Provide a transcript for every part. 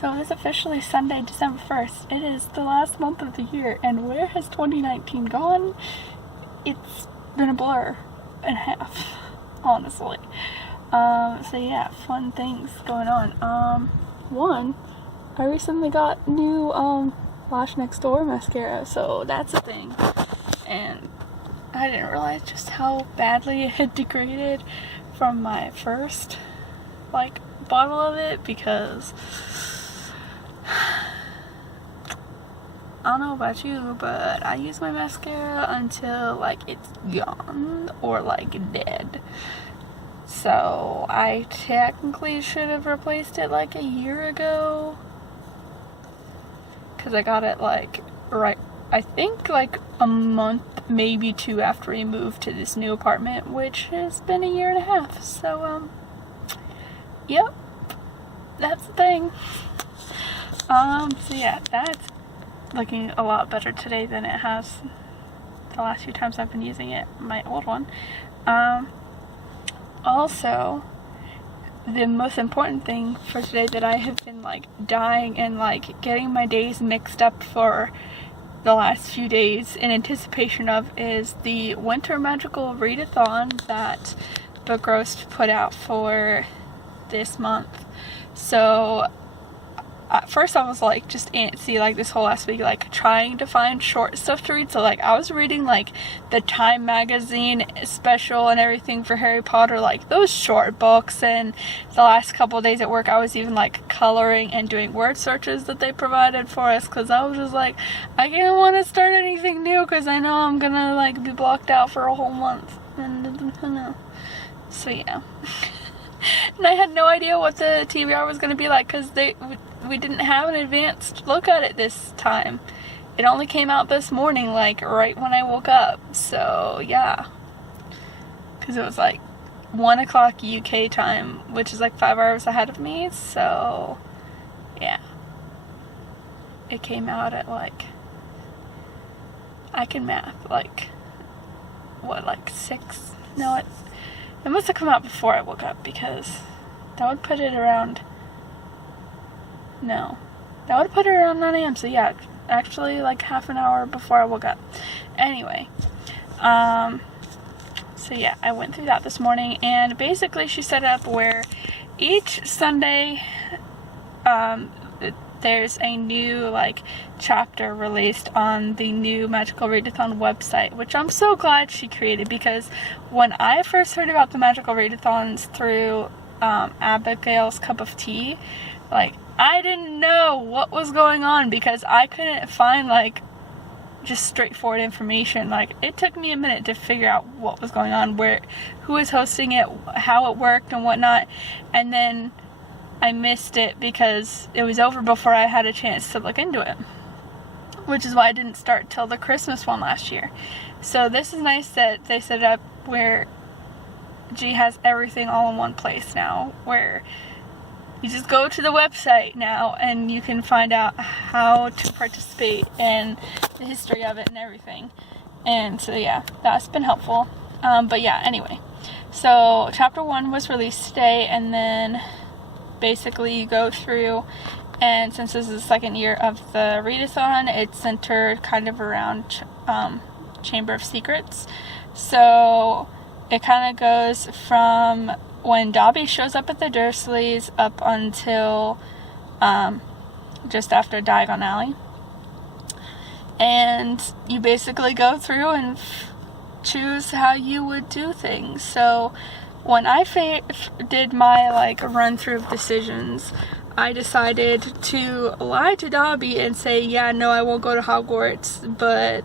So it is officially Sunday, December 1st. It is the last month of the year, and where has 2019 gone? It's been a blur and a half, honestly. So yeah, fun things going on. One, I recently got new Lash Next Door mascara, so that's a thing. And I didn't realize just how badly it had degraded from my first bottle of it, because I don't know about you, but I use my mascara until it's gone or dead. So I technically should have replaced it a year ago, because I got it I think a month, maybe two after we moved to this new apartment, which has been a year and a half. So yep, that's the thing. So yeah, that's looking a lot better today than it has the last few times I've been using it, my old one. Also, the most important thing for today that I have been dying and getting my days mixed up for the last few days in anticipation of is the Winter Magical Readathon that Book Roast put out for this month. So at first I was just antsy this whole last week, trying to find short stuff to read. So I was reading the Time magazine special and everything for Harry Potter, those short books, and the last couple of days at work I was even coloring and doing word searches that they provided for us, because I was just I didn't want to start anything new because I know I'm gonna be blocked out for a whole month, and so yeah. And I had no idea what the TBR was going to be because we didn't have an advanced look at it this time. It only came out this morning, right when I woke up. So yeah, because it was 1 o'clock UK time, which is 5 hours ahead of me. So yeah, it came out at I can math, what, 6? No, it must have come out before I woke up, because that would put it around, no, that would put it around 9 a.m. So yeah, actually half an hour before I woke up. Anyway, so yeah, I went through that this morning, and basically she set up where each Sunday, there's a new chapter released on the new Magical Readathon website, which I'm so glad she created, because when I first heard about the Magical Readathons through Abigail's Cup of Tea, I didn't know what was going on, because I couldn't find just straightforward information. It took me a minute to figure out what was going on, who was hosting it, how it worked and whatnot, and then I missed it because it was over before I had a chance to look into it, which is why I didn't start till the Christmas one last year. So this is nice that they set it up where G has everything all in one place now, where you just go to the website now and you can find out how to participate and the history of it and everything. And so yeah, that's been helpful. But yeah, anyway, so chapter 1 was released today, and then basically you go through, and since this is the second year of the Readathon, it's centered kind of around Chamber of Secrets. So it kind of goes from when Dobby shows up at the Dursleys up until just after Diagon Alley, and you basically go through and choose how you would do things. So when I did my run through of decisions, I decided to lie to Dobby and say, yeah, no, I won't go to Hogwarts, but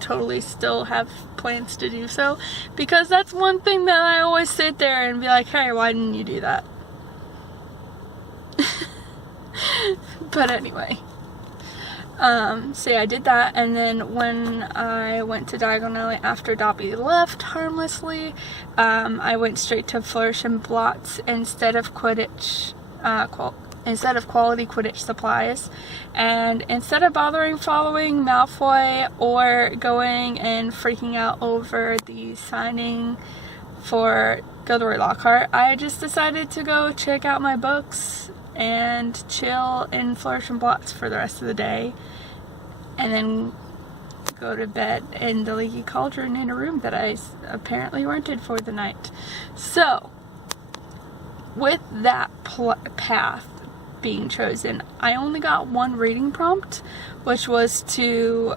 totally still have plans to do so, because that's one thing that I always sit there and be hey, why didn't you do that? But anyway, so yeah, I did that, and then when I went to Diagon Alley after Dobby left harmlessly, I went straight to Flourish and Blots instead of Quidditch, instead of quality Quidditch supplies, and instead of bothering following Malfoy or going and freaking out over the signing for Gilderoy Lockhart, I just decided to go check out my books and chill in Flourish and Blots for the rest of the day, and then go to bed in the Leaky Cauldron in a room that I apparently rented for the night. So, with that path being chosen, I only got one reading prompt, which was to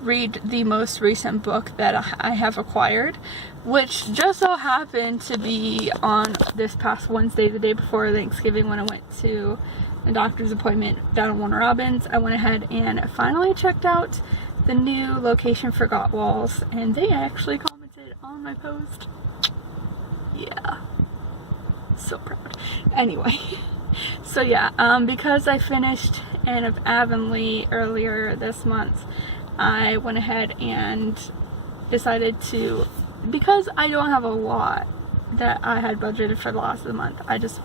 read the most recent book that I have acquired, which just so happened to be on this past Wednesday, the day before Thanksgiving, when I went to a doctor's appointment down in Warner Robins. I went ahead and finally checked out the new location for Got Walls, and they actually commented on my post. Yeah, so proud. Anyway, so yeah, because I finished Anne of Avonlea earlier this month, I went ahead and decided to, because I don't have a lot that I had budgeted for the last of the month, I just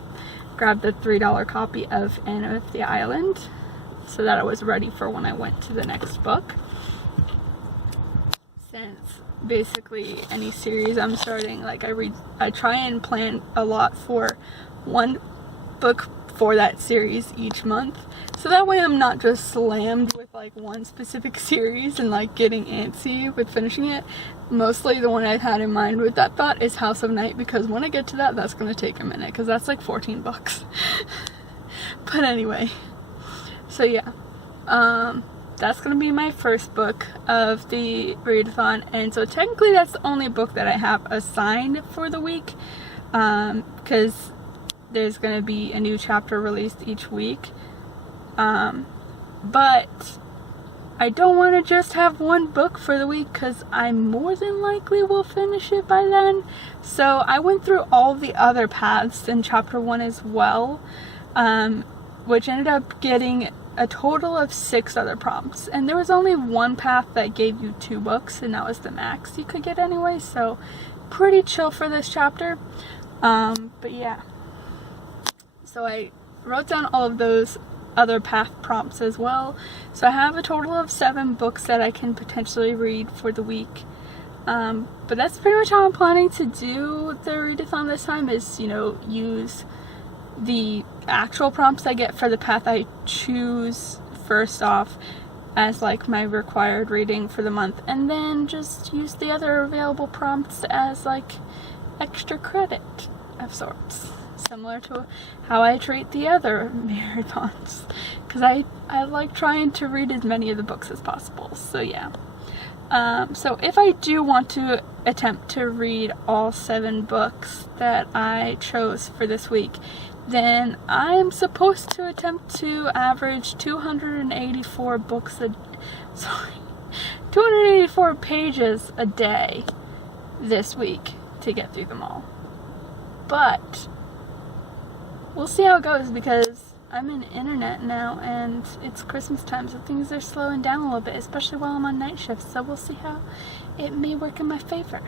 grabbed the $3 copy of Anne of the Island so that I was ready for when I went to the next book. Since basically any series I'm starting, like I try and plan a lot for one book for that series each month, so that way I'm not just slammed with like one specific series and like getting antsy with finishing it. Mostly the one I had in mind with that thought is House of Night, because when I get to that, that's gonna take a minute, because that's like 14 bucks. But anyway, so yeah, that's gonna be my first book of the readathon, and so technically that's the only book that I have assigned for the week, because there's gonna be a new chapter released each week, but I don't want to just have one book for the week, because I more than likely will finish it by then. So I went through all the other paths in chapter 1 as well, which ended up getting a total of 6 other prompts, and there was only one path that gave you 2 books, and that was the max you could get anyway, so pretty chill for this chapter. But yeah, so I wrote down all of those other path prompts as well, so I have a total of 7 books that I can potentially read for the week. But that's pretty much how I'm planning to do the readathon this time, is, you know, use the actual prompts I get for the path I choose first off as like my required reading for the month, and then just use the other available prompts as like extra credit of sorts, similar to how I treat the other marathons, because I like trying to read as many of the books as possible. So yeah, so if I do want to attempt to read all 7 books that I chose for this week, then I am supposed to attempt to average 284 284 pages a day this week to get through them all. But we'll see how it goes, because I'm in internet now and it's Christmas time, so things are slowing down a little bit, especially while I'm on night shift, so we'll see how it may work in my favor.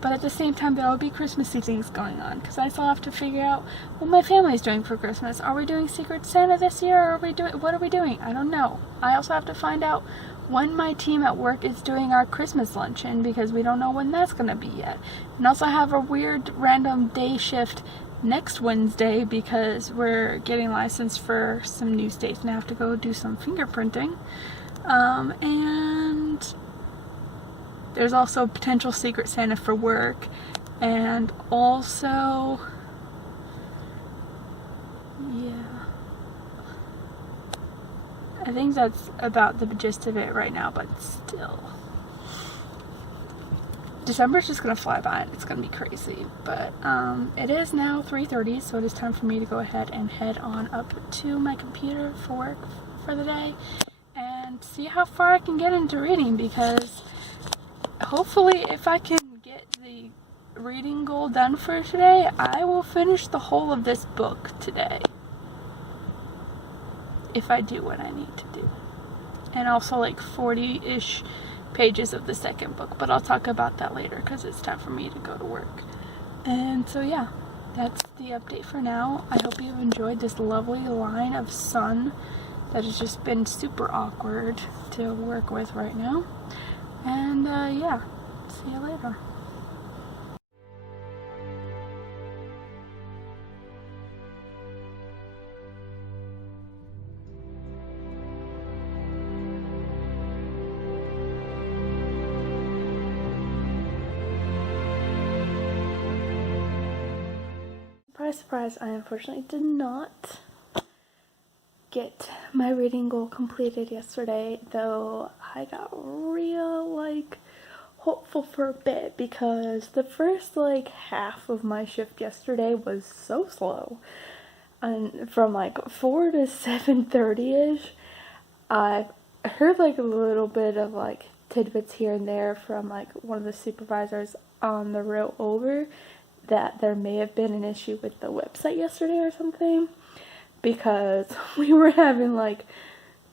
But at the same time, there will be Christmassy things going on, because I still have to figure out what my family's doing for Christmas. Are we doing Secret Santa this year, or what are we doing? I don't know. I also have to find out when my team at work is doing our Christmas luncheon, because we don't know when that's going to be yet. And also have a weird random day shift next Wednesday, because we're getting licensed for some new states and I have to go do some fingerprinting. And there's also potential Secret Santa for work, and also, yeah, I think that's about the gist of it right now, but still, December's just gonna fly by and it's gonna be crazy. But it is now 3:30, so it is time for me to go ahead and head on up to my computer for work for the day and see how far I can get into reading, because hopefully if I can get the reading goal done for today, I will finish the whole of this book today, if I do what I need to do. And also like 40-ish pages of the second book, but I'll talk about that later because it's time for me to go to work. And so yeah, that's the update for now. I hope you've enjoyed this lovely line of sun that has just been super awkward to work with right now. And yeah, see you later. surprise, I unfortunately did not get my reading goal completed yesterday, though I got real, like, hopeful for a bit because the first, like, half of my shift yesterday was so slow. And from, like, 4 to 7:30-ish, I heard, like, a little bit of, like, tidbits here and there from, like, one of the supervisors on the road over that there may have been an issue with the website yesterday or something, because we were having like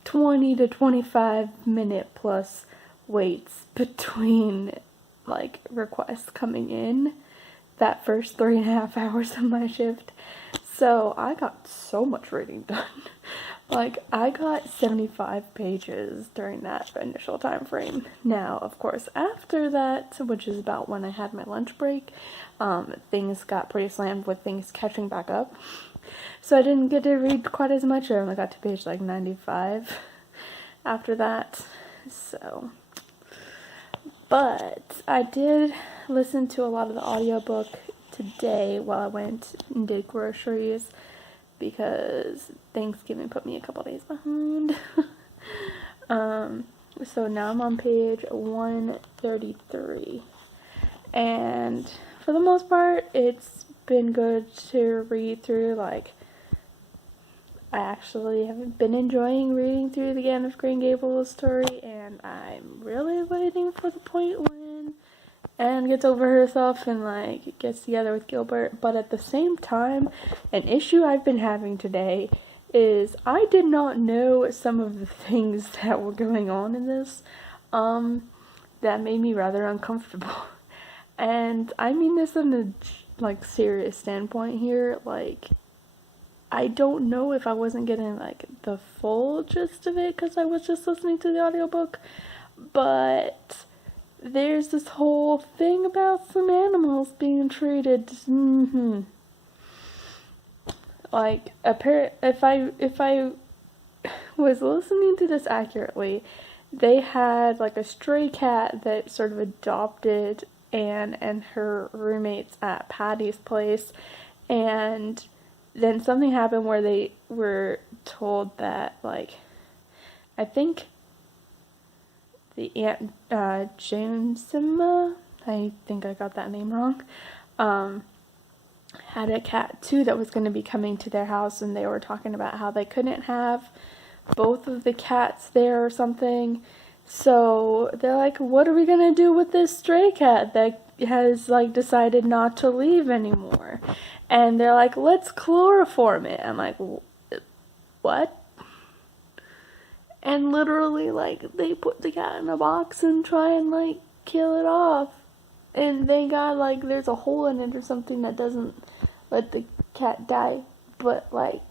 20 to 25 minute plus waits between like requests coming in that first 3.5 hours of my shift. So I got so much reading done. Like, I got 75 pages during that initial time frame. Now, of course, after that, which is about when I had my lunch break, things got pretty slammed with things catching back up. So I didn't get to read quite as much. I only got to page like 95 after that. So, but I did listen to a lot of the audiobook today while I went and did groceries, because Thanksgiving put me a couple days behind. So now I'm on page 133, and for the most part it's been good to read through. Like, I actually have been enjoying reading through the Anne of Green Gables story, and I'm really waiting for the point when Anne gets over herself and, like, gets together with Gilbert. But at the same time, an issue I've been having today is I did not know some of the things that were going on in this, that made me rather uncomfortable. And I mean this in a, like, serious standpoint here. Like, I don't know if I wasn't getting, like, the full gist of it because I was just listening to the audiobook, but there's this whole thing about some animals being treated, like, if I was listening to this accurately, they had, like, a stray cat that sort of adopted Anne and her roommates at Patty's place, and then something happened where they were told that, like, I think the Aunt Jonesima, I think I got that name wrong, had a cat too that was going to be coming to their house, and they were talking about how they couldn't have both of the cats there or something. So they're like, what are we going to do with this stray cat that has, like, decided not to leave anymore? And they're like, let's chloroform it. I'm like, what? And literally, like, they put the cat in a box and try and, like, kill it off. And thank God, like, there's a hole in it or something that doesn't let the cat die. But, like,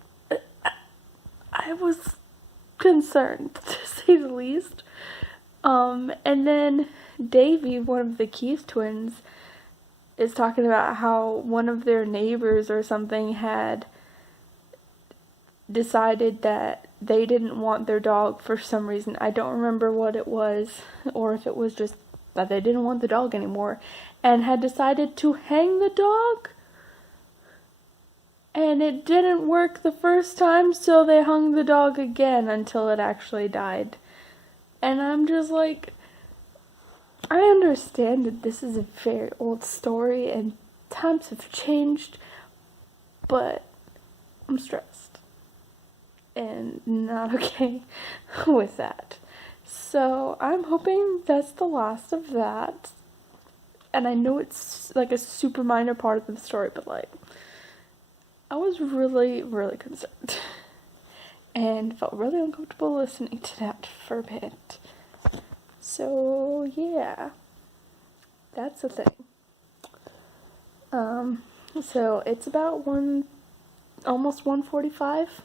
I was concerned, to say the least. And then Davy, one of the Keith twins, is talking about how one of their neighbors or something had decided that they didn't want their dog for some reason. I don't remember what it was, or if it was just that they didn't want the dog anymore, and had decided to hang the dog. And it didn't work the first time, so they hung the dog again until it actually died. And I'm just like, I understand that this is a very old story and times have changed, but I'm stressed and not okay with that. So I'm hoping that's the last of that. And I know it's like a super minor part of the story, but, like, I was really, really concerned and felt really uncomfortable listening to that for a bit. So yeah, that's the thing. So it's about almost 1:45.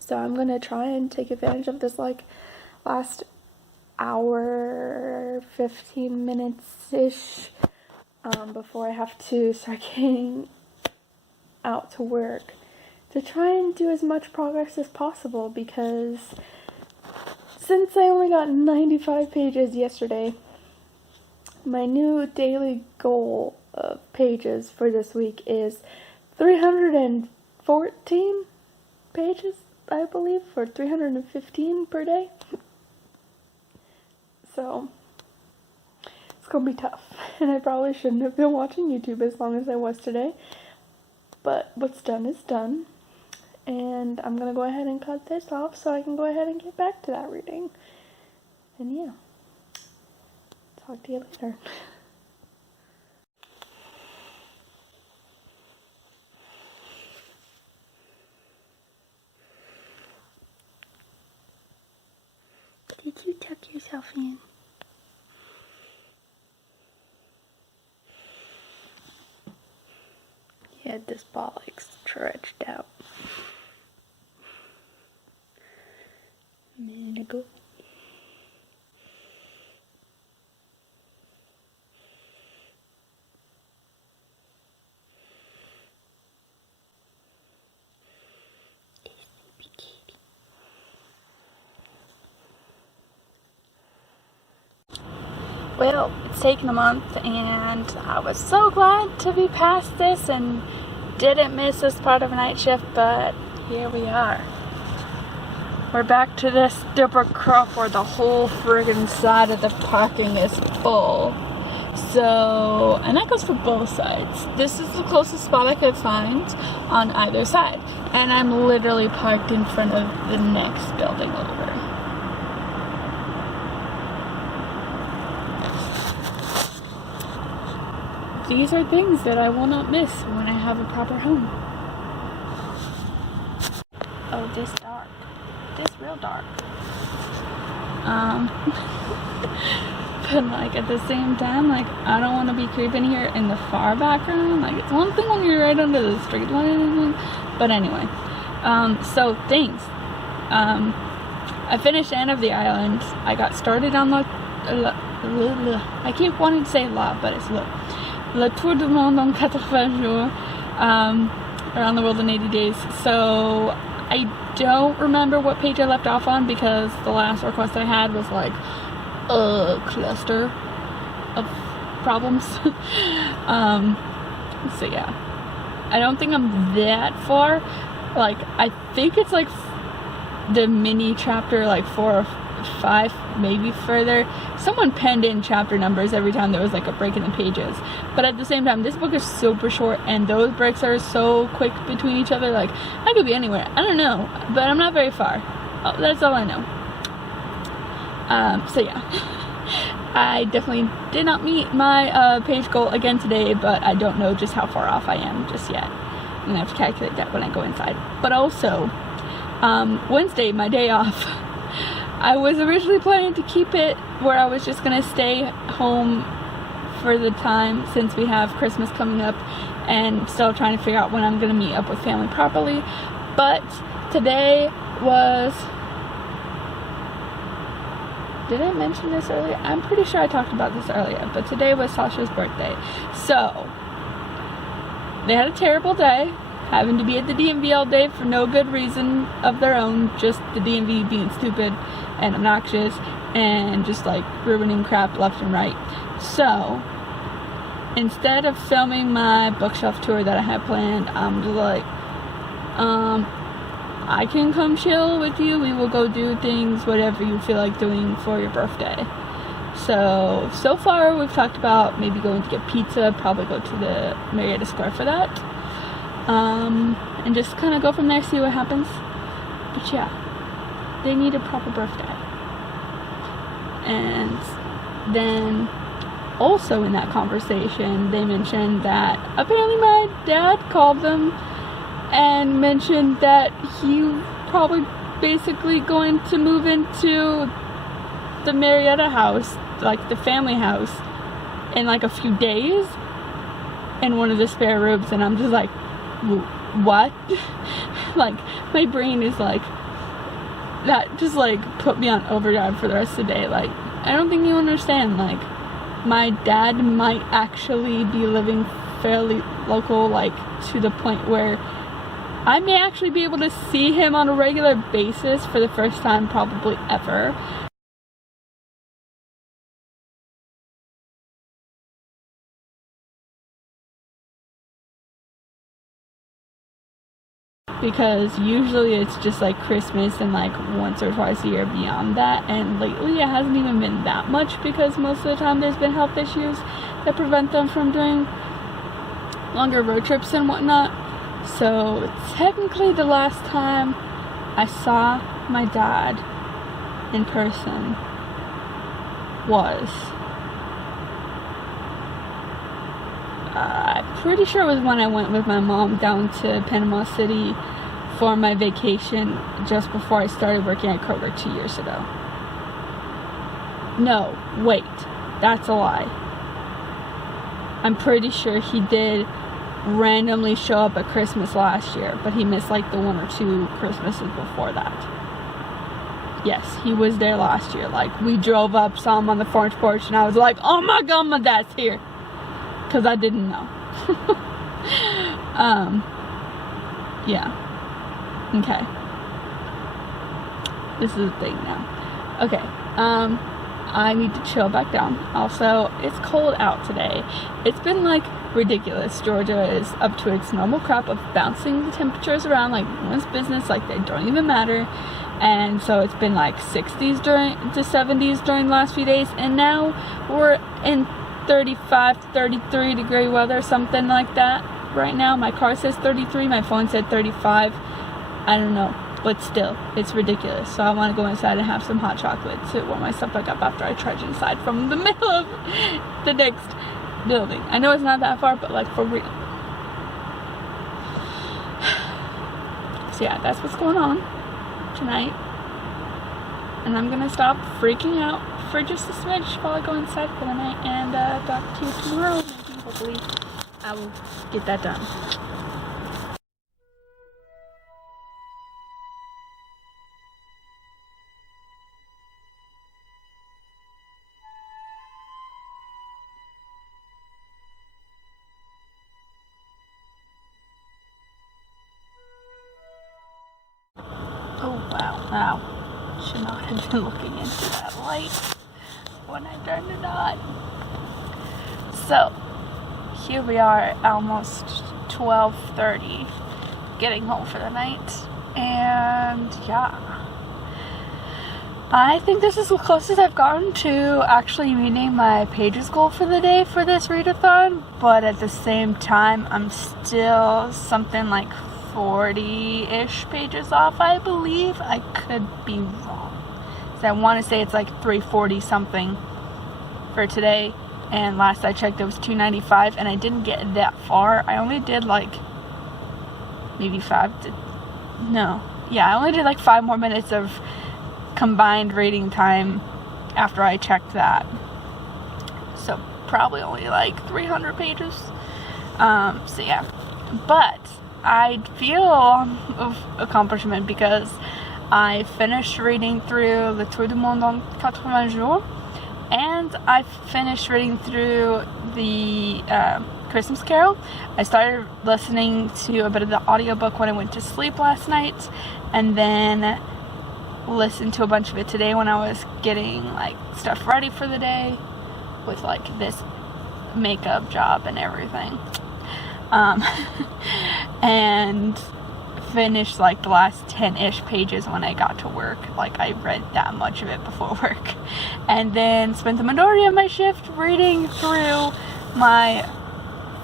So I'm gonna try and take advantage of this, like, last hour, 15 minutes-ish, before I have to start getting out to work, to try and do as much progress as possible, because since I only got 95 pages yesterday, my new daily goal of pages for this week is 314 pages, I believe, or 315 per day. So it's gonna be tough, and I probably shouldn't have been watching YouTube as long as I was today, but what's done is done, and I'm gonna go ahead and cut this off so I can go ahead and get back to that reading. And yeah, talk to you later. Did you tuck yourself in? He had this ball like stretched out a minute ago. Well, it's taken a month, and I was so glad to be past this and didn't miss this part of a night shift, but here we are. We're back to this stupid crap where the whole friggin' side of the parking is full. So, and that goes for both sides. This is the closest spot I could find on either side, and I'm literally parked in front of the next building over. These are things that I will not miss when I have a proper home. Oh, this dark. This real dark. But like at the same time, like I don't want to be creeping here in the far background. Like it's one thing when you're right under the street light, but anyway. So things. I finished End of the Island. I got started on I keep wanting to say La, but it's Le Tour du Monde en 80 jours, around the world in 80 days. So I don't remember what page I left off on because the last request I had was like a cluster of problems. So yeah, I don't think I'm that far. Like I think it's like the mini chapter, like 4 or 5, maybe further. Someone penned in chapter numbers every time there was like a break in the pages, but at the same time this book is super short and those breaks are so quick between each other. Like I could be anywhere, I don't know, but I'm not very far. Oh, that's all I know. So yeah, I definitely did not meet my page goal again today, but I don't know just how far off I am just yet. I'm gonna have to calculate that when I go inside. But also Wednesday, my day off, I was originally planning to keep it where I was just gonna stay home for the time since we have Christmas coming up and still trying to figure out when I'm gonna meet up with family properly. But today was, did I mention this earlier? I'm pretty sure I talked about this earlier, but today was Sasha's birthday. So they had a terrible day, having to be at the DMV all day for no good reason of their own, just the DMV being stupid and obnoxious and just like ruining crap left and right. So instead of filming my bookshelf tour that I had planned, I'm just like, I can come chill with you, we will go do things, whatever you feel like doing for your birthday. So far we've talked about maybe going to get pizza, probably go to the Marietta Square for that. And just kind of go from there, see what happens. But yeah, they need a proper birthday. And then also in that conversation, they mentioned that apparently my dad called them and mentioned that he probably basically going to move into the Marietta house, like the family house, in like a few days in one of the spare rooms. And I'm just like, what? Like my brain is like, that just like put me on overdrive for the rest of the day. Like I don't think you understand, like my dad might actually be living fairly local, like to the point where I may actually be able to see him on a regular basis for the first time probably ever. because usually it's just like Christmas and like once or twice a year beyond that, and lately it hasn't even been that much because most of the time there's been health issues that prevent them from doing longer road trips and whatnot. So technically the last time I saw my dad in person was I'm pretty sure it was when I went with my mom down to Panama City for my vacation just before I started working at Kroger 2 years ago. No, wait, that's a lie. I'm pretty sure he did randomly show up at Christmas last year, but he missed like the 1 or 2 Christmases before that. Yes, he was there last year. Like, we drove up, saw him on the front porch, and I was like, oh my god, my dad's here. Because I didn't know. Yeah. Okay. This is the thing now. Okay. I need to chill back down. Also, it's cold out today. It's been like ridiculous. Georgia is up to its normal crap of bouncing the temperatures around like one's business, like they don't even matter. And so it's been like 60s to 70s during the last few days, and now we're in 35 to 33 degree weather, something like that right now. My car says 33, my phone said 35. I don't know, but still, it's ridiculous. So I want to go inside and have some hot chocolate to warm myself back up after I trudge inside from the middle of the next building. I know it's not that far, but like for real. So yeah, that's what's going on tonight. And I'm gonna stop freaking out for just a smidge while I go inside for the night and talk to you tomorrow. Maybe, hopefully I will get that done. Oh wow, wow. Should not have been looking into that light when I turned it on. So, here we are, almost 12:30, getting home for the night, and yeah. I think this is the closest I've gotten to actually meeting my pages goal for the day for this readathon, but at the same time, I'm still something like 40-ish pages off, I believe. I could be wrong. So I want to say it's like 340 something for today, and last I checked it was 295, and I didn't get that far. I only did like maybe I only did like 5 more minutes of combined reading time after I checked that. So probably only like 300 pages. So yeah, but I feel of accomplishment because I finished reading through Le Tour du Monde en 80 jours, and I finished reading through the Christmas Carol. I started listening to a bit of the audiobook when I went to sleep last night, and then listened to a bunch of it today when I was getting like stuff ready for the day with like this makeup job and everything. And finished like the last 10-ish pages when I got to work. Like, I read that much of it before work, and then spent the majority of my shift reading through my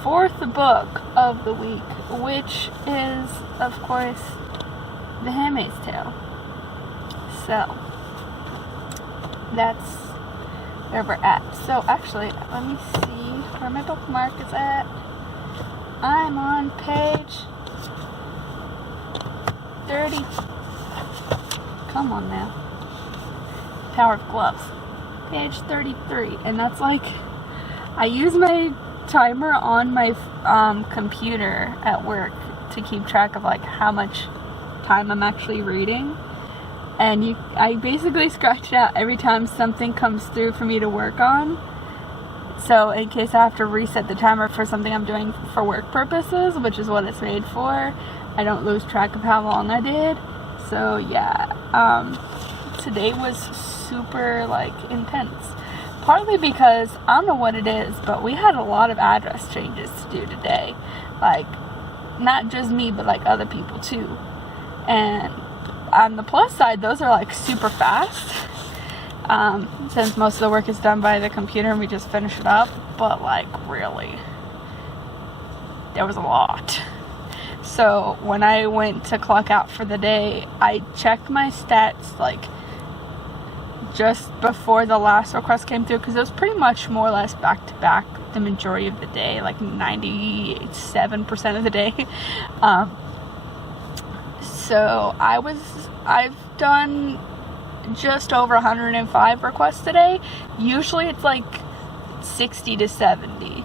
4th book of the week, which is of course The Handmaid's Tale. So that's where we're at. So actually, let me see where my bookmark is at. I'm on page 30. Come on now. Power of Gloves. Page 33. And that's like, I use my timer on my computer at work to keep track of like how much time I'm actually reading. And I basically scratch it out every time something comes through for me to work on. So in case I have to reset the timer for something I'm doing for work purposes, which is what it's made for, I don't lose track of how long I did. So yeah, today was super like intense. Partly because, I don't know what it is, but we had a lot of address changes to do today. Like, not just me, but like other people too. And on the plus side, those are like super fast. Since most of the work is done by the computer and we just finish it up. But like, really, there was a lot. So when I went to clock out for the day, I checked my stats like just before the last request came through, because it was pretty much more or less back to back the majority of the day, like 97% of the day. So I've done just over 105 requests today. Usually it's like 60 to 70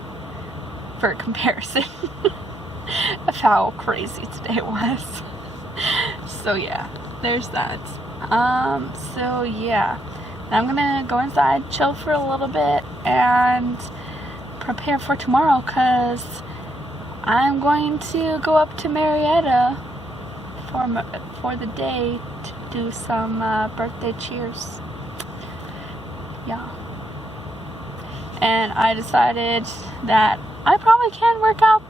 for comparison of how crazy today was. So yeah, there's that. So yeah, I'm gonna go inside, chill for a little bit, and prepare for tomorrow, because I'm going to go up to Marietta for the day to do some birthday cheers. Yeah. And I decided that I probably can work out,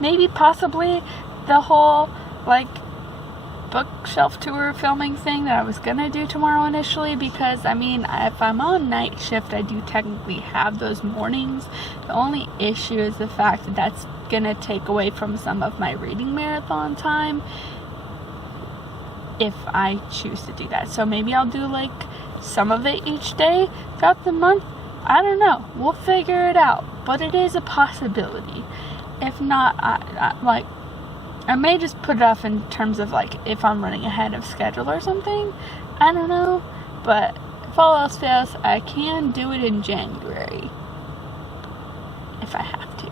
maybe possibly the whole like bookshelf tour filming thing that I was gonna do tomorrow initially, because I mean, if I'm on night shift, I do technically have those mornings. The only issue is the fact that that's gonna take away from some of my reading marathon time if I choose to do that. So maybe I'll do like some of it each day throughout the month. I don't know, we'll figure it out, but it is a possibility. If not, I may just put it off in terms of like if I'm running ahead of schedule or something. I don't know. But if all else fails, I can do it in January if I have to.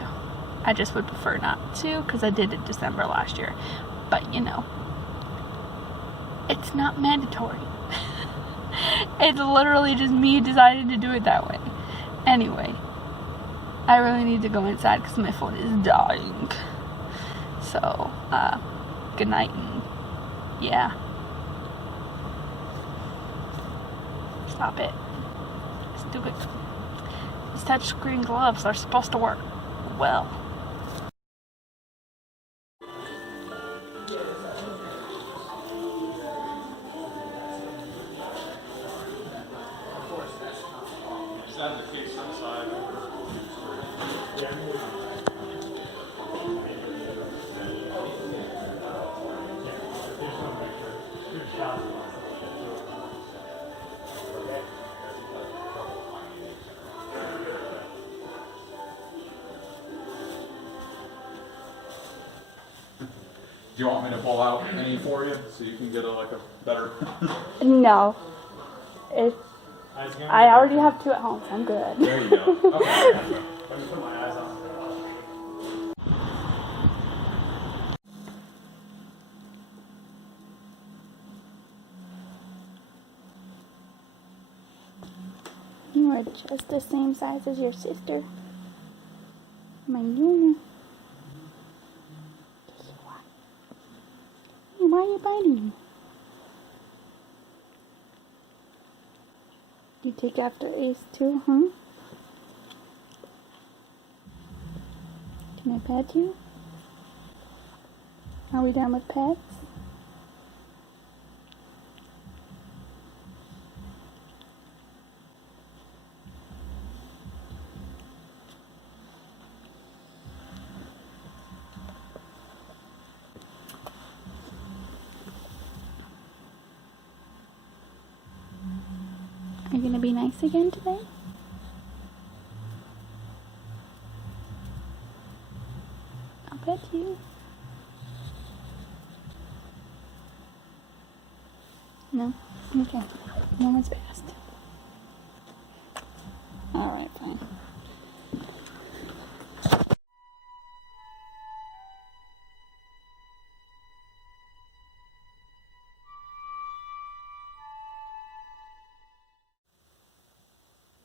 I just would prefer not to, because I did it December last year. But you know, it's not mandatory. It's literally just me deciding to do it that way. Anyway, I really need to go inside because my phone is dying. So, good night, and yeah. Stop it. Stupid. These touchscreen gloves are supposed to work well. Do you want me to pull out any for you so you can get a better? No. I already have two at home, so I'm good. There you go. Okay. Let me put my eyes on. You are just the same size as your sister. My Nunu. Why are you biting me? You take after Ace too, huh? Can I pet you? Are we done with pets? Are you gonna be nice again today? I'll pet you. No? Okay. No one's passed. Alright, fine.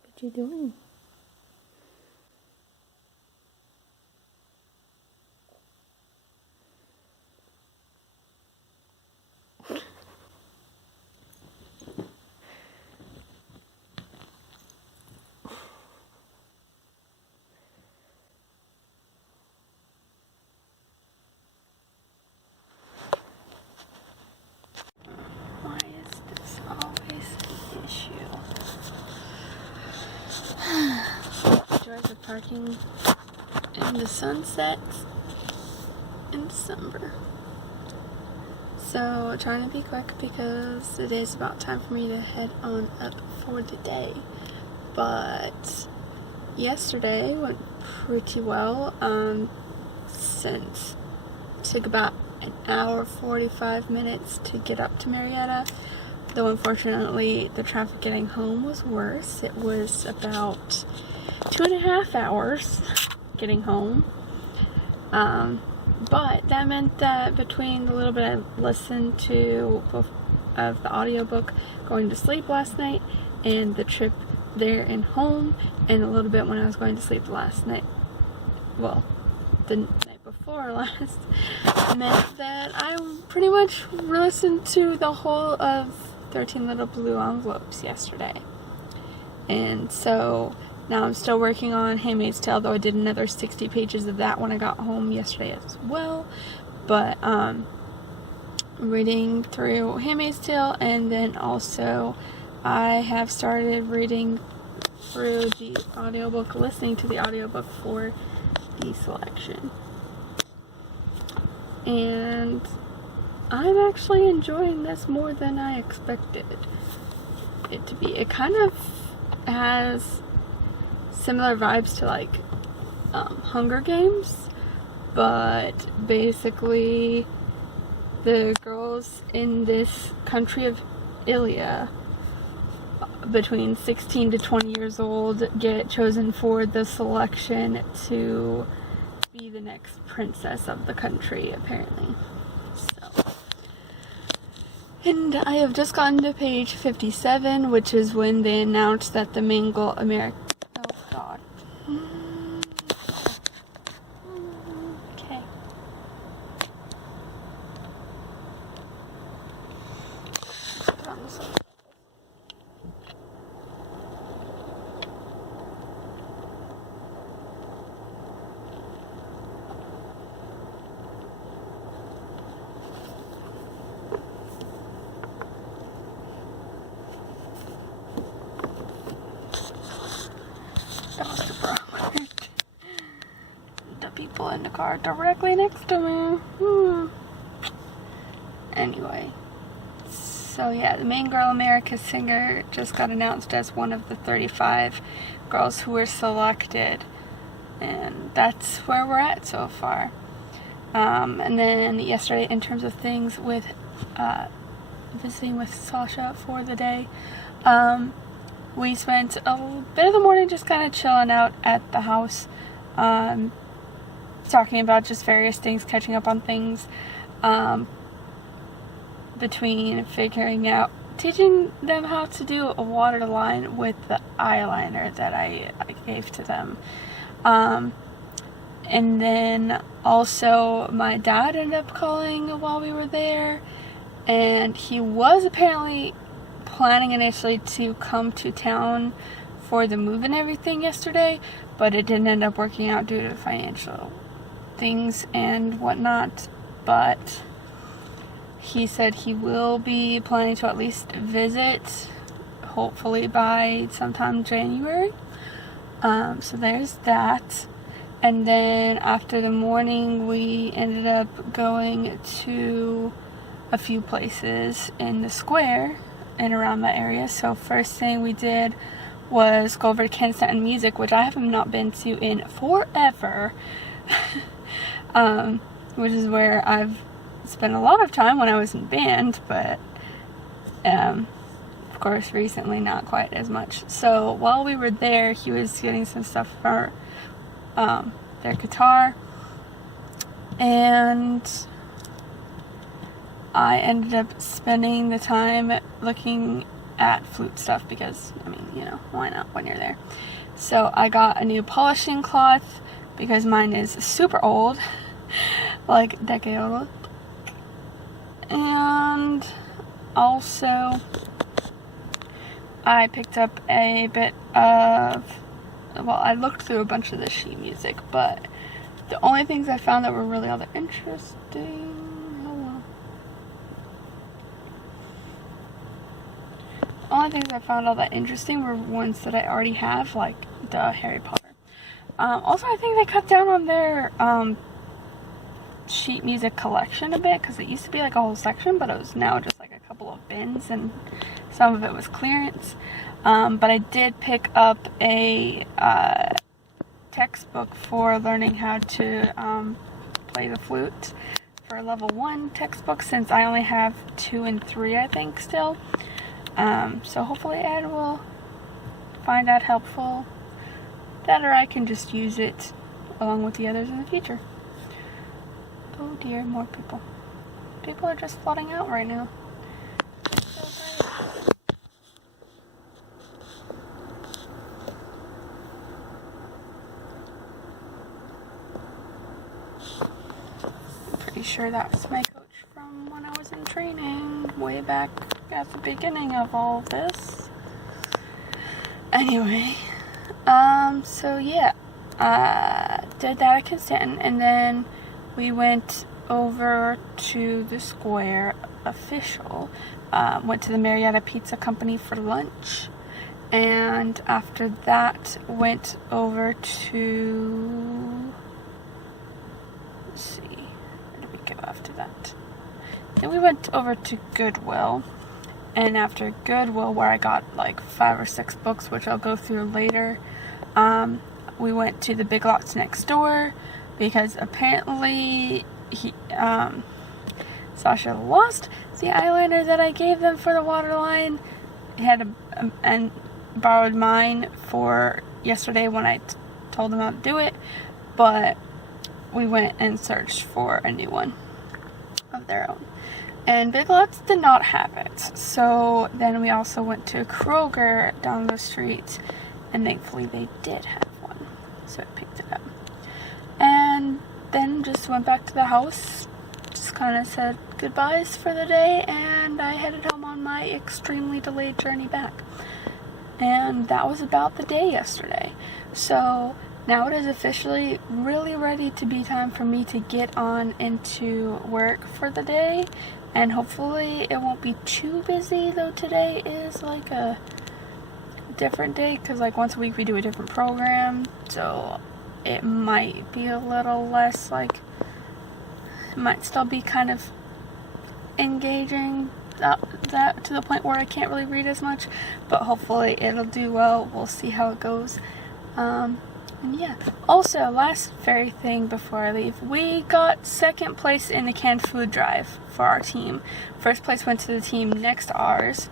What you doing? parking in the sunset in December. So trying to be quick because it is about time for me to head on up for the day. But yesterday went pretty well. Since it took about an hour 45 minutes to get up to Marietta, though unfortunately the traffic getting home was worse. It was about 2.5 hours getting home. But that meant that between the little bit I listened to of the audiobook going to sleep last night and the trip there and home, and a little bit when I was going to sleep last night, well, the night before last, meant that I pretty much listened to the whole of 13 Little Blue Envelopes yesterday. And so now I'm still working on Handmaid's Tale, though I did another 60 pages of that when I got home yesterday as well. But reading through Handmaid's Tale, and then also I have started reading through the audiobook, listening to the audiobook for the selection. And I'm actually enjoying this more than I expected it to be. It kind of has similar vibes to like Hunger Games, but basically the girls in this country of Ilia between 16 to 20 years old get chosen for the selection to be the next princess of the country, apparently. So, and I have just gotten to page 57, which is when they announced that the main goal, America. Oh God. Okay. Put on this one. The people in the car directly next to me. Anyway, so yeah, the main girl, America Singer, just got announced as one of the 35 girls who were selected, and that's where we're at so far. And then yesterday, in terms of things with visiting with Sasha for the day, we spent a bit of the morning just kind of chilling out at the house, talking about just various things, catching up on things, between figuring out, teaching them how to do a waterline with the eyeliner that I gave to them. And then also my dad ended up calling while we were there, and he was apparently planning initially to come to town for the move and everything yesterday, but it didn't end up working out due to financial things and whatnot. But he said he will be planning to at least visit, hopefully by sometime January. So there's that. And then after the morning, we ended up going to a few places in the square and around that area. So first thing we did was go over to Kansas and Music, which I have not been to in forever. Which is where I've spent a lot of time when I was in band, but of course recently not quite as much. So while we were there, he was getting some stuff for their guitar, and I ended up spending the time looking at flute stuff because, I mean, you know, why not when you're there? So I got a new polishing cloth because mine is super old, like a decade old. And also I picked up a bit of, well, I looked through a bunch of the sheet music, but the only things I found that were really all that interesting, only things I found all that interesting were ones that I already have, like the Harry Potter. Also, I think they cut down on their sheet music collection a bit, because it used to be like a whole section, but it was now just like a couple of bins, and some of it was clearance. But I did pick up a textbook for learning how to play the flute for level 1 textbook, since I only have 2 and 3, I think, still. So hopefully Ed will find that helpful. That, or I can just use it along with the others in the future. Oh dear, more people. People are just flooding out right now. It's so great. I'm pretty sure that was my coach from when I was in training, way back at the beginning of all of this. Anyway, so yeah, did that at Stanton, and then we went over to the Square official, went to the Marietta Pizza Company for lunch, and after that went over to, let's see, where did we go after that? Then we went over to Goodwill, and after Goodwill, where I got like 5 or 6 books, which I'll go through later, we went to the Big Lots next door, because apparently Sasha lost the eyeliner that I gave them for the waterline. He had and borrowed mine for yesterday when I told them how to do it, but we went and searched for a new one of their own, and Big Lots did not have it. So then we also went to Kroger down the street, and thankfully they did have one, so I picked it up. And then just went back to the house, just kind of said goodbyes for the day, and I headed home on my extremely delayed journey back. And that was about the day yesterday. So now it is officially really ready to be time for me to get on into work for the day, and hopefully it won't be too busy, though today is like a different day, because like once a week we do a different program, so it might be a little less, like, it might still be kind of engaging that to the point where I can't really read as much, but hopefully it'll do well. We'll see how it goes. And yeah, also, last very thing before I leave, we got 2nd place in the canned food drive for our team. 1st place went to the team next to ours,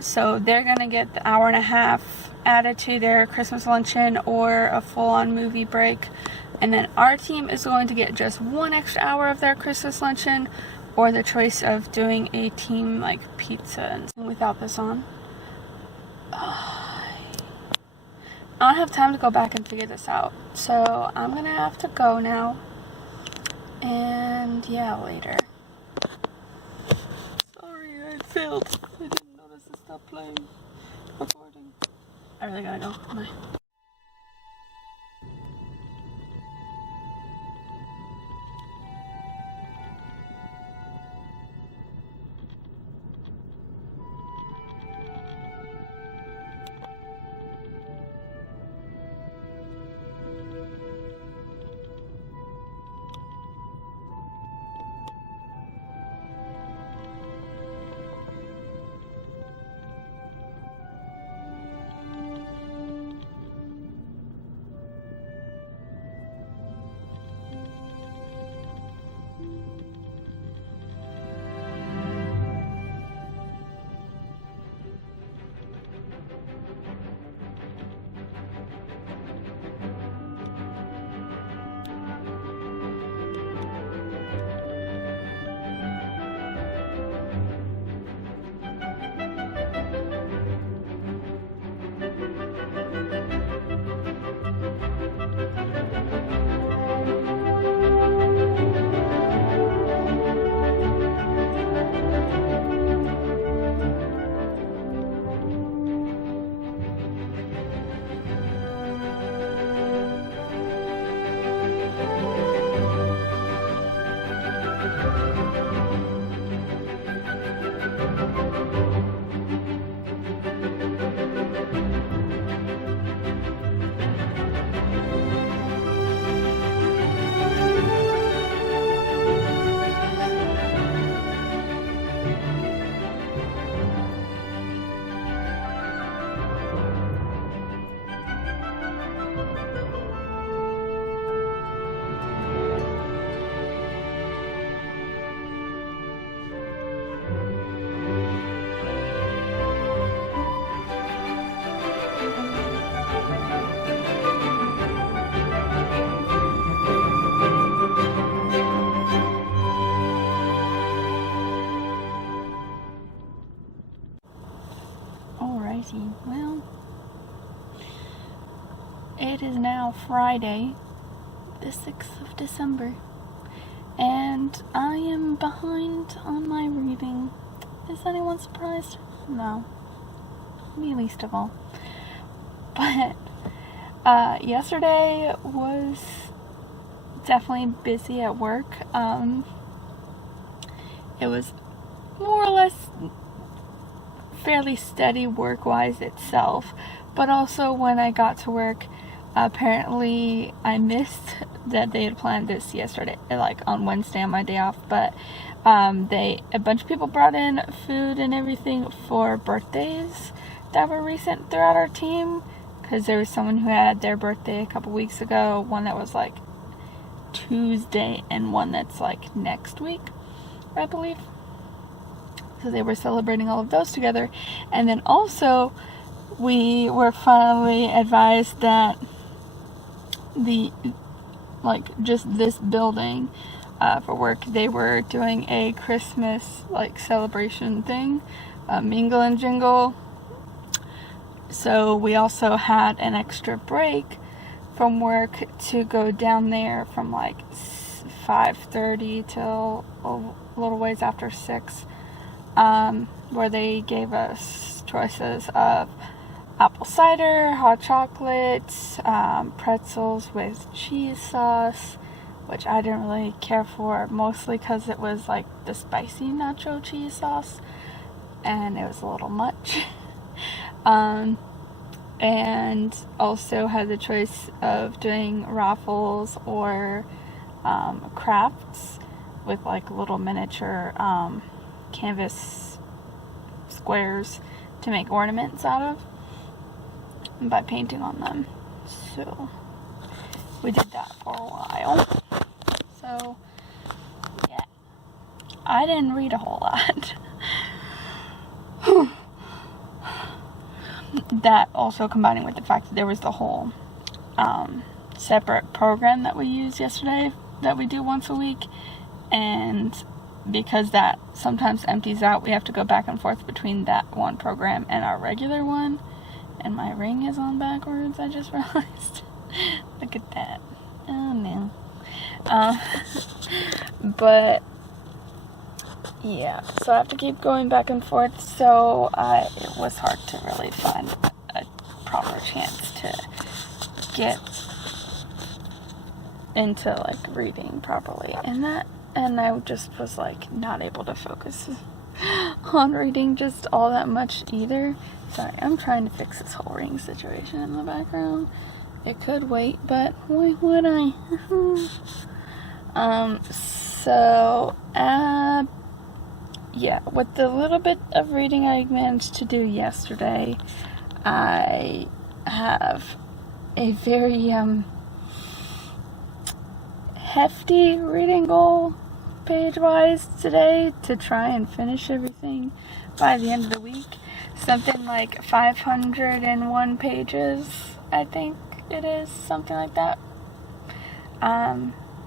so they're gonna get the hour and a half added to their Christmas luncheon or a full-on movie break, and then our team is going to get just 1 extra hour of their Christmas luncheon, or the choice of doing a team like pizza. And without this on, I don't have time to go back and figure this out, so I'm gonna have to go now, and yeah, later. Sorry, I failed. I didn't notice to stop playing recording. I really gotta go. Bye. crazy. Well, it is now Friday, the 6th of December, and I am behind on my reading. Is anyone surprised? No. Me least of all. But, yesterday was definitely busy at work. It was more or less fairly steady work-wise itself, but also when I got to work, apparently I missed that they had planned this yesterday, like on Wednesday on my day off, but a bunch of people brought in food and everything for birthdays that were recent throughout our team, because there was someone who had their birthday a couple weeks ago, one that was like Tuesday, and one that's like next week, I believe. So they were celebrating all of those together. And then also we were finally advised that just this building for work, they were doing a Christmas celebration thing, mingle and jingle. So we also had an extra break from work to go down there from 5:30 till a little ways after 6, where they gave us choices of apple cider, hot chocolate, pretzels with cheese sauce, which I didn't really care for, mostly because it was the spicy nacho cheese sauce, and it was a little much. And also had the choice of doing raffles or crafts with little miniature canvas squares to make ornaments out of by painting on them. So we did that for a while. So yeah, I didn't read a whole lot. That also combining with the fact that there was the whole separate program that we used yesterday that we do once a week, and because that sometimes empties out, we have to go back and forth between that one program and our regular one. And my ring is on backwards, I just realized. Look at that. Oh no. But yeah, so I have to keep going back and forth, so it was hard to really find a proper chance to get into reading properly and I just was not able to focus on reading just all that much either. Sorry, I'm trying to fix this whole ring situation in the background. It could wait, but why would I? Yeah, with the little bit of reading I managed to do yesterday, I have a very hefty reading goal page-wise today to try and finish everything by the end of the week. Something like 501 pages, I think it is, something like that.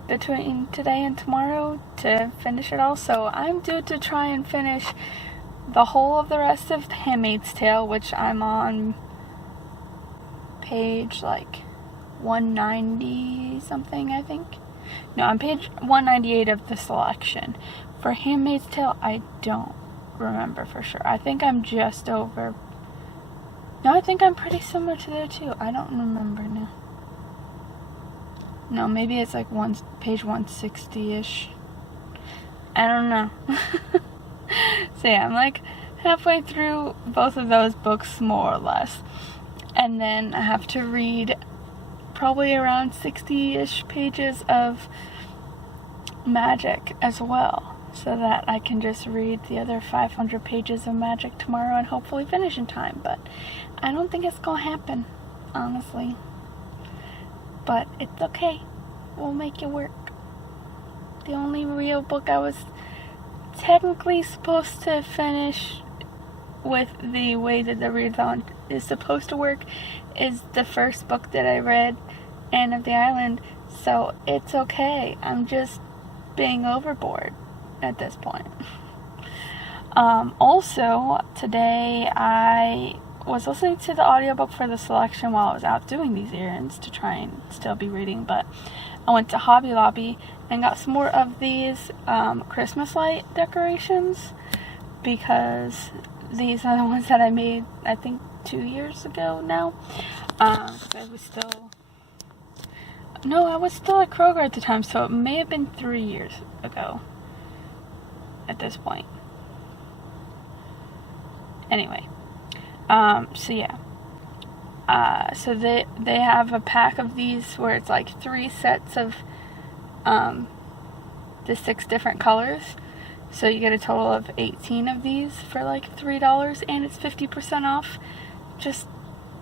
Between today and tomorrow to finish it all. So I'm due to try and finish the whole of the rest of The Handmaid's Tale, which I'm on page 190 something, I think. No, I'm page 198 of the selection. For Handmaid's Tale, I don't remember for sure. I think I'm just over. No, I think I'm pretty similar to there too. I don't remember now. No, maybe it's page 160-ish. I don't know. So yeah, I'm halfway through both of those books, more or less. And then I have to read probably around 60-ish pages of magic as well, so that I can just read the other 500 pages of magic tomorrow and hopefully finish in time. But I don't think it's gonna happen, honestly. But it's okay. We'll make it work. The only real book I was technically supposed to finish with the way that the readathon is supposed to work is the first book that I read, Anne of the Island. So it's okay. I'm just being overboard at this point. Also, today I was listening to the audiobook for the selection while I was out doing these errands to try and still be reading, but I went to Hobby Lobby and got some more of these Christmas light decorations, because these are the ones that I made, I think, 2 years ago now. I was still at Kroger at the time, so it may have been 3 years ago at this point. Anyway, so yeah. So they have a pack of these where it's like 3 sets of the 6 different colors. So you get a total of 18 of these for like $3, and it's 50% off just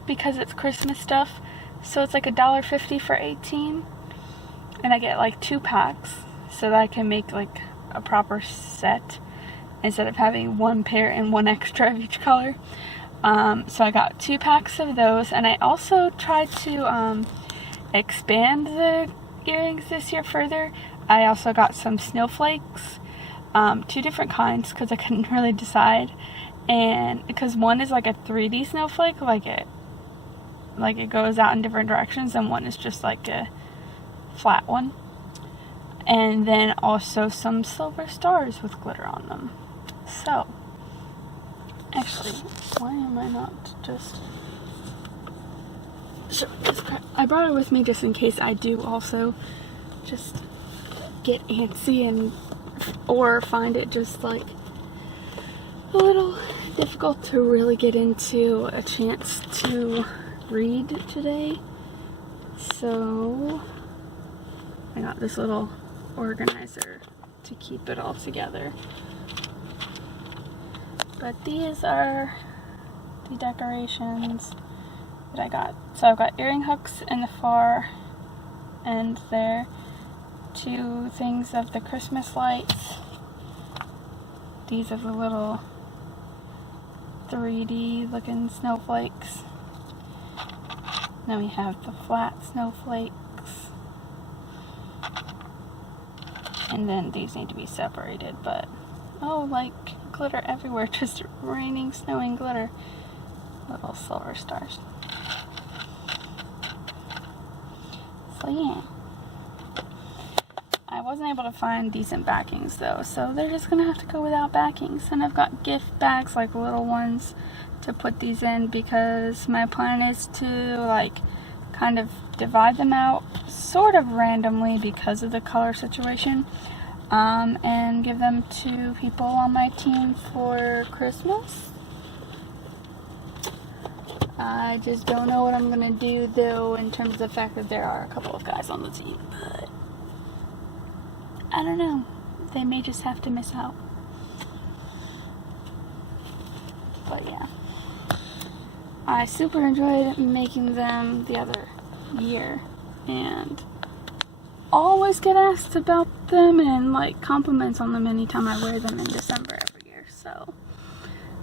because it's Christmas stuff. So it's like $1.50 for 18, and I get like 2 packs so that I can make like a proper set instead of having 1 pair and 1 extra of each color. So I got 2 packs of those, and I also tried to expand the earrings this year further. I also got some snowflakes, 2 different kinds because I couldn't really decide, and because one is like a 3D snowflake, like it goes out in different directions, and one is just like a flat one, and then also some silver stars with glitter on them. So actually, why am I not just I brought it with me just in case I do also just get antsy or find it just like a little difficult to really get into a chance to read today. So I got this little organizer to keep it all together. But these are the decorations that I got. So I've got earring hooks in the far end there, 2 things of the Christmas lights. These are the little 3D looking snowflakes. Then we have the flat snowflakes. And then these need to be separated, but oh, like glitter everywhere, just raining, snowing glitter. Little silver stars. So yeah. I wasn't able to find decent backings though, so they're just gonna have to go without backings. And I've got gift bags, like little ones, to put these in, because my plan is to like kind of divide them out sort of randomly because of the color situation, and give them to people on my team for Christmas. I just don't know what I'm gonna do though, in terms of the fact that there are a couple of guys on the team, but I don't know. They may just have to miss out. But yeah. I super enjoyed making them the other year, and always get asked about them and like compliments on them anytime I wear them in December every year. So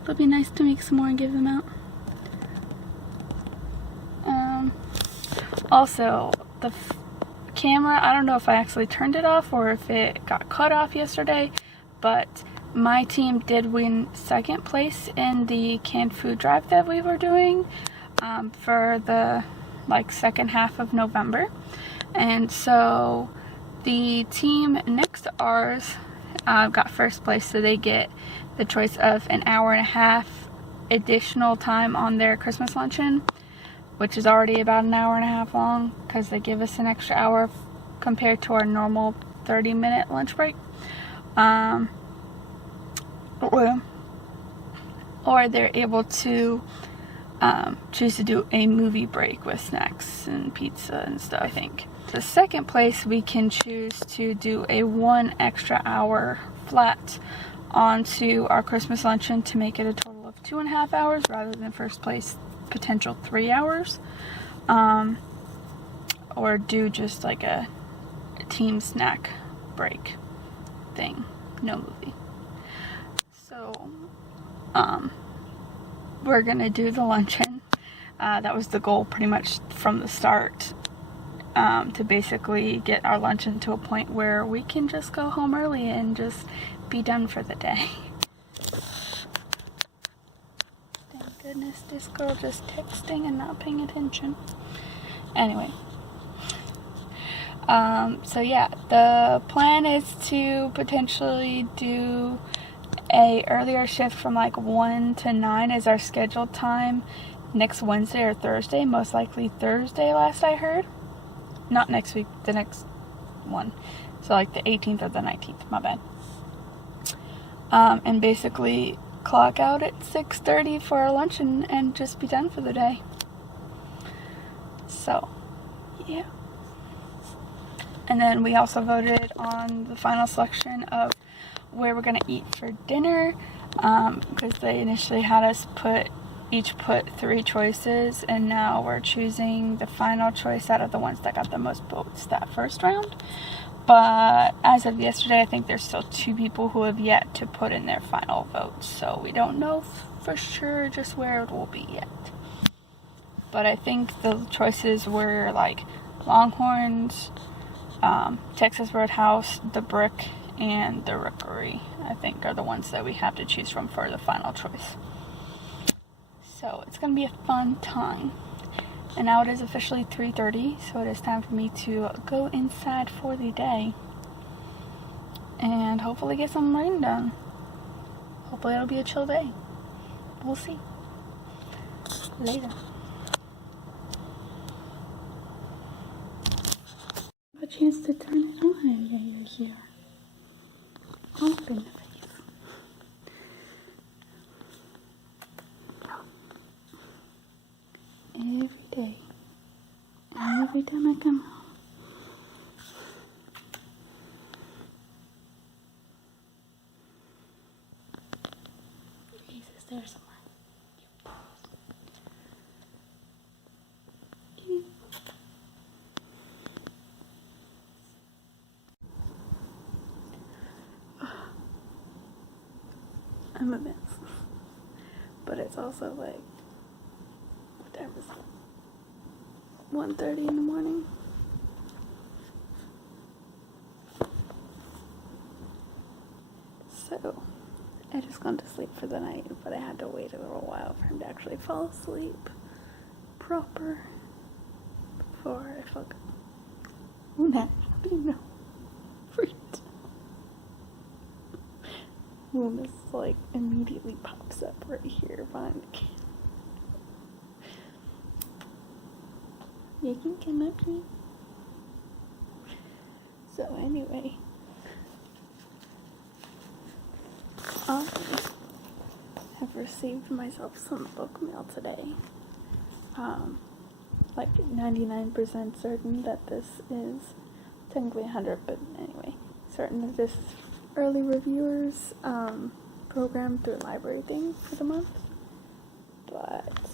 it'll be nice to make some more and give them out. Also, the camera, I don't know if I actually turned it off or if it got cut off yesterday, but my team did win 2nd place in the canned food drive that we were doing for the like second half of November. And so the team next to ours got 1st place, so they get the choice of an hour and a half additional time on their Christmas luncheon, which is already about an hour and a half long because they give us an extra hour compared to our normal 30-minute lunch break. Or they're able to choose to do a movie break with snacks and pizza and stuff, I think. The 2nd place, we can choose to do a 1 extra hour flat onto our Christmas luncheon to make it a total of 2.5 hours rather than 1st place potential 3 hours. Or do just like a team snack break thing, no movie. So we're gonna do the luncheon. That was the goal pretty much from the start, to basically get our luncheon to a point where we can just go home early and just be done for the day. Thank goodness is this girl just texting and not paying attention? Anyway. So yeah, the plan is to potentially do a earlier shift from like 1 to 9 is our scheduled time next Wednesday or Thursday, most likely Thursday last I heard. Not next week, the next one. So like the 18th or the 19th, my bad. And basically clock out at 6:30 for our lunch and just be done for the day. So, yeah. And then we also voted on the final selection of where we're going to eat for dinner, because they initially had us each put 3 choices, and now we're choosing the final choice out of the ones that got the most votes that first round. But as of yesterday, I think there's still 2 people who have yet to put in their final votes, so we don't know for sure just where it will be yet. But I think the choices were like Longhorns, Texas Roadhouse, The Brick, and the Rookery, I think, are the ones that we have to choose from for the final choice. So it's going to be a fun time. And now it is officially 3:30, so it is time for me to go inside for the day. And hopefully get some writing done. Hopefully it'll be a chill day. We'll see. Later. A chance to turn it on while you're here. Open the face. Every day. Every time I come home. Jesus, there's someone. I'm a mess. But it's also like, what time is it? 1:30 in the morning. So, I just gone to sleep for the night, but I had to wait a little while for him to actually fall asleep proper before I fuck up. Oh, no, you know, freaked. Loomis like immediately pops up right here behind the camera. You can come up to me. So anyway, I have received myself some book mail today. Like 99% certain that this is technically 100, but anyway, certain that this is early reviewers program through a library thing for the month. But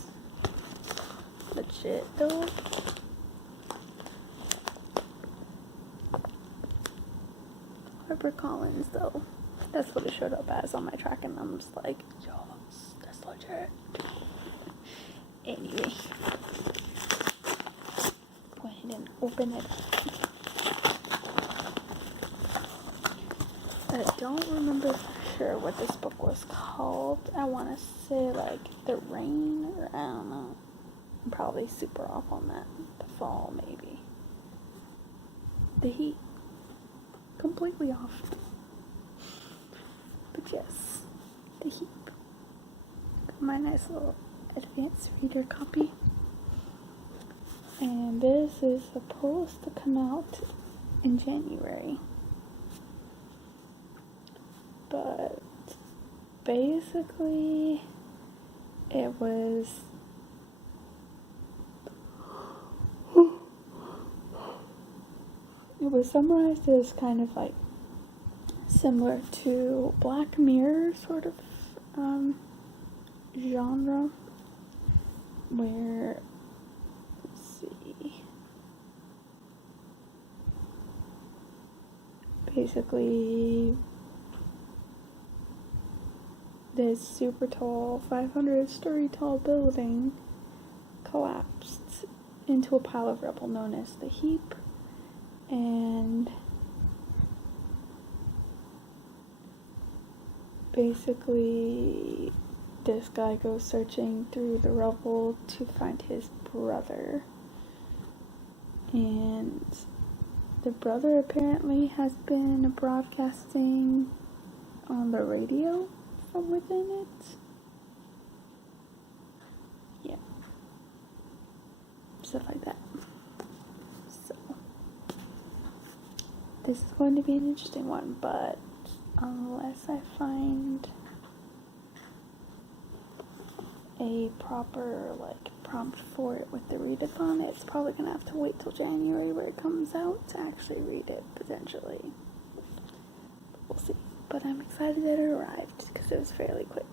legit though, HarperCollins though, that's what it showed up as on my track, and I'm just like, yo, that's legit. Anyway, go ahead and open it up. I don't remember for sure what this book was called. I want to say like The Rain, or I don't know. I'm probably super off on that. The Fall, maybe. The Heat. Completely off. But yes, The Heat. Got my nice little advanced reader copy. And this is supposed to come out in January. But basically, it was summarized as kind of like similar to Black Mirror sort of genre, where, let's see, basically this super tall, 500-story tall building collapsed into a pile of rubble known as the Heap, and basically this guy goes searching through the rubble to find his brother. And the brother apparently has been broadcasting on the radio from within it. Yeah. Stuff like that. So, this is going to be an interesting one, but unless I find a proper prompt for it with the readathon, it's probably gonna have to wait till January where it comes out to actually read it, potentially. We'll see. But I'm excited that it arrived because it was fairly quick.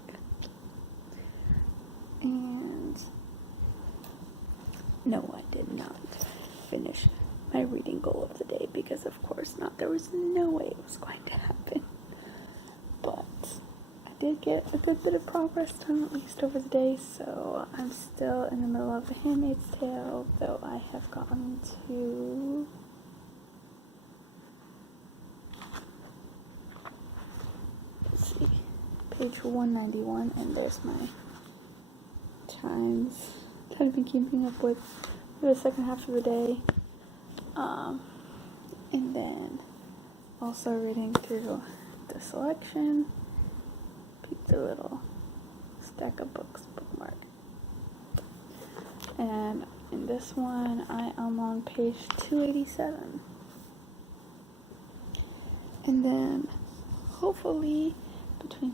And no, I did not finish my reading goal of the day because of course not. There was no way it was going to happen. But I did get a good bit of progress done, at least over the day, so I'm still in the middle of The Handmaid's Tale, though I have gotten to page 191, and there's my times that I've been keeping up with for the second half of the day. And then also reading through the selection. Keep the little stack of books bookmark. And in this one, I am on page 287. And then hopefully between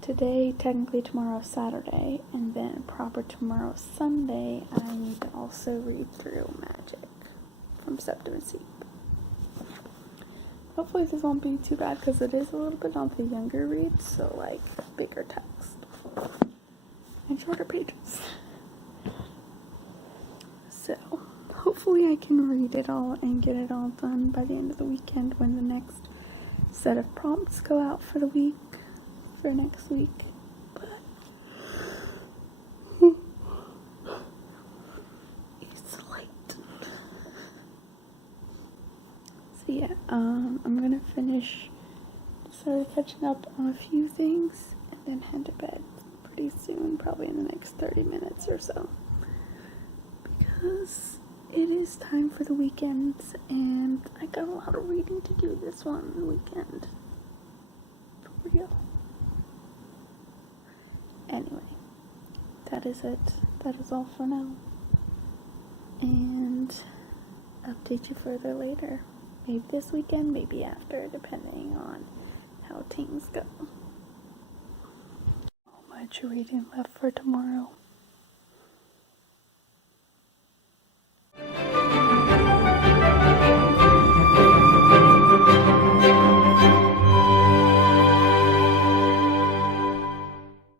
today, technically tomorrow, Saturday, and then proper tomorrow, Sunday, I need to also read through Magic from Septum and Seep. Hopefully this won't be too bad because it is a little bit on the younger reads, so bigger text and shorter pages. So hopefully I can read it all and get it all done by the end of the weekend when the next set of prompts go out for the week, for next week. But it's late. So yeah, I'm gonna finish catching up on a few things and then head to bed pretty soon, probably in the next 30 minutes or so. Because it is time for the weekends, and I got a lot of reading to do this one weekend. For real. Anyway, that is it. That is all for now. And update you further later. Maybe this weekend, maybe after, depending on how things go. How much reading left for tomorrow?